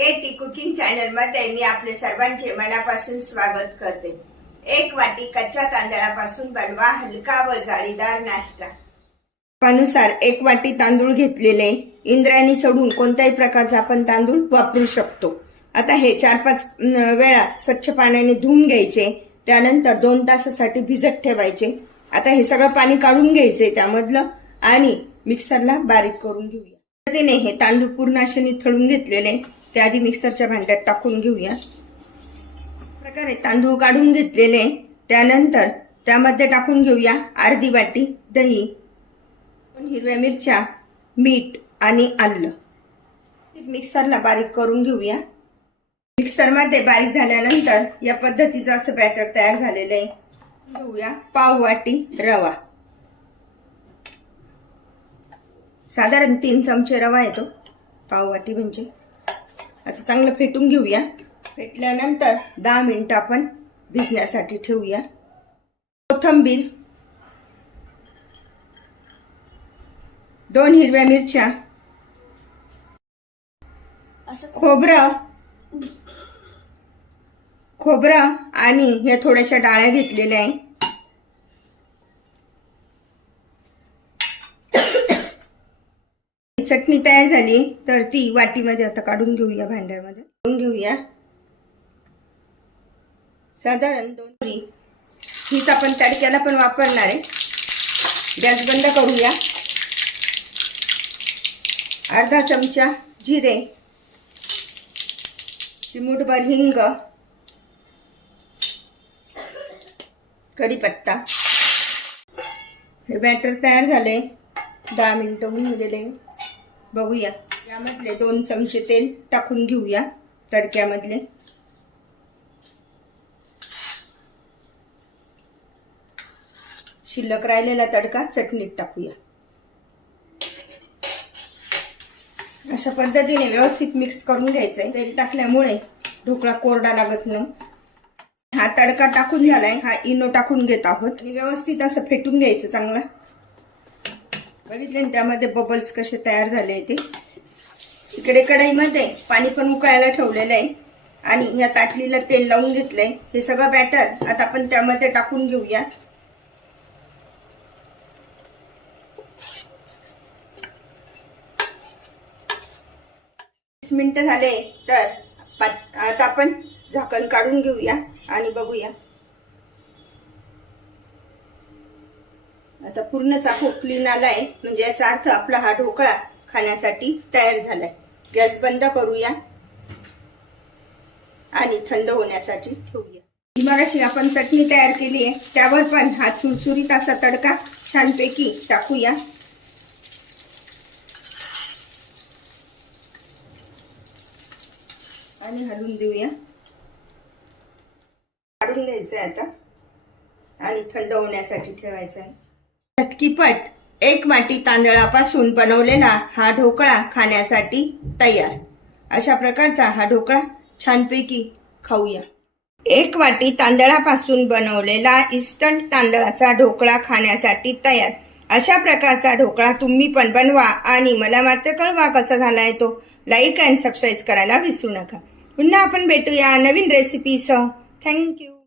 Katy cooking channel मध्ये मी आपले सर्वांचे मनापासून स्वागत करते। एक वाटी कच्च्या तांदळापासून बनवा हलका व जाळीदार नाश्ता। अनुसार एक वाटी तांदूळ घेतलेले, इंद्रायणी सोडून कोणत्याही प्रकारचा आपण तांदूळ वापरू शकतो। आता हे 4-5 वेळा स्वच्छ पाण्याने धुवून घ्यायचे, त्यानंतर 2 तासासाठी भिजत ठेवायचे। आता हे सगळं पाणी काढून घ्यायचे त्यामधलं आणि मिक्सरला बारीक करून घेऊया। पद्धतीने हे तांदूळ पूर्ण असे निथळून घेतलेले ते आधी मिक्सरच्या भांड्यात टाकून घेऊया। प्रकारे तांदूळ काढून घेतलेले त्यानंतर त्यामध्ये टाकून घेऊया अर्धी वाटी दही, 2 हिरव्या मिरच्या, मीठ आणि आलं। मिक्सरला बारीक करून घेऊया। मिक्सरमध्ये बारीक झाल्यानंतर या पद्धतीचं असं बॅटर तयार झालेलं आहे। घेऊया पाव वाटी रवा, साधारण 3 चमचे रवा येतो पाव वाटी म्हणजे। आता चांगलं फेटून घेऊया। फेटल्यानंतर 10 मिनिटं आपण भिजण्यासाठी ठेवूया। कोथिंबीर, 2 हिरव्या मिरच्या, खोबरं आणि या थोड्याशा डाळ्या घेतलेल्या आहे। चटणी तयार झाली तर ती वाटीमध्ये आता काढून घेऊया, भांड्यामध्ये काढून घेऊया। साधारण 2 पुरी हीच आपण तडक्याला पण वापरणार आहे। गॅस बंद करूया। अर्धा चमचा जिरे, चिमूटभर हिंग, कढीपत्ता। हे बॅटर तयार झाले, 10 मिनिटं होऊन गेले। बघूया, यामधले 2 चमचे तेल टाकून घेऊया तडक्यामधले। शिल्लक राहिलेला तडका चटणीत टाकूया। अशा पद्धतीने व्यवस्थित मिक्स करून घ्यायचंय। तेल टाकल्यामुळे ढोकळा कोरडा लागत नाही। हा तडका टाकून झालाय, हा इनो टाकून घेत आहोत आणि व्यवस्थित असं फेटून घ्यायचं चांगलं। बघितले त्यामध्ये बबल्स कसे तयार झाले ते। इकडे कढईमध्ये पाणी पण उकळायला ठेवलेलं आहे आणि या ताटलीला तेल लावून घेतलंय। हे सगळं बॅटर आता आपण त्यामध्ये टाकून घेऊया। 20 मिनिटं झाले तर आता आपण झाकण काढून घेऊया आणि बघूया। आता पूर्ण चाकू क्लीन आलाय, म्हणजे याचा अर्थ आपला हा ढोकळा खाण्यासाठी तयार झालाय। गॅस बंद करूया आणि थंड होण्यासाठी ठेवूया। मगाशी आपण चटणी तयार केली आहे त्यावर पण हा चुरचुरीत असा तडका छानपैकी टाकूया आणि हलवून देऊया। काढून घ्यायचंय आता आणि थंड होण्यासाठी ठेवायचं आहे। झटकीपट 1 वाटी तांदळापासून बनवलेला हा ढोकळा खाण्यासाठी तयार। अशा प्रकारचा हा ढोकळा छानपैकी खाऊया। 1 वाटी तांदळापासून बनवलेला इन्स्टंट तांदळाचा ढोकळा खाण्यासाठी तयार। अशा प्रकारचा ढोकळा तुम्ही पण बनवा आणि मला मात्र कळवा कसा झालाय तो। लाईक आणि सबस्क्राईब करायला विसरू नका। पुन्हा आपण भेटूया नवीन रेसिपीसह। थँक्यू।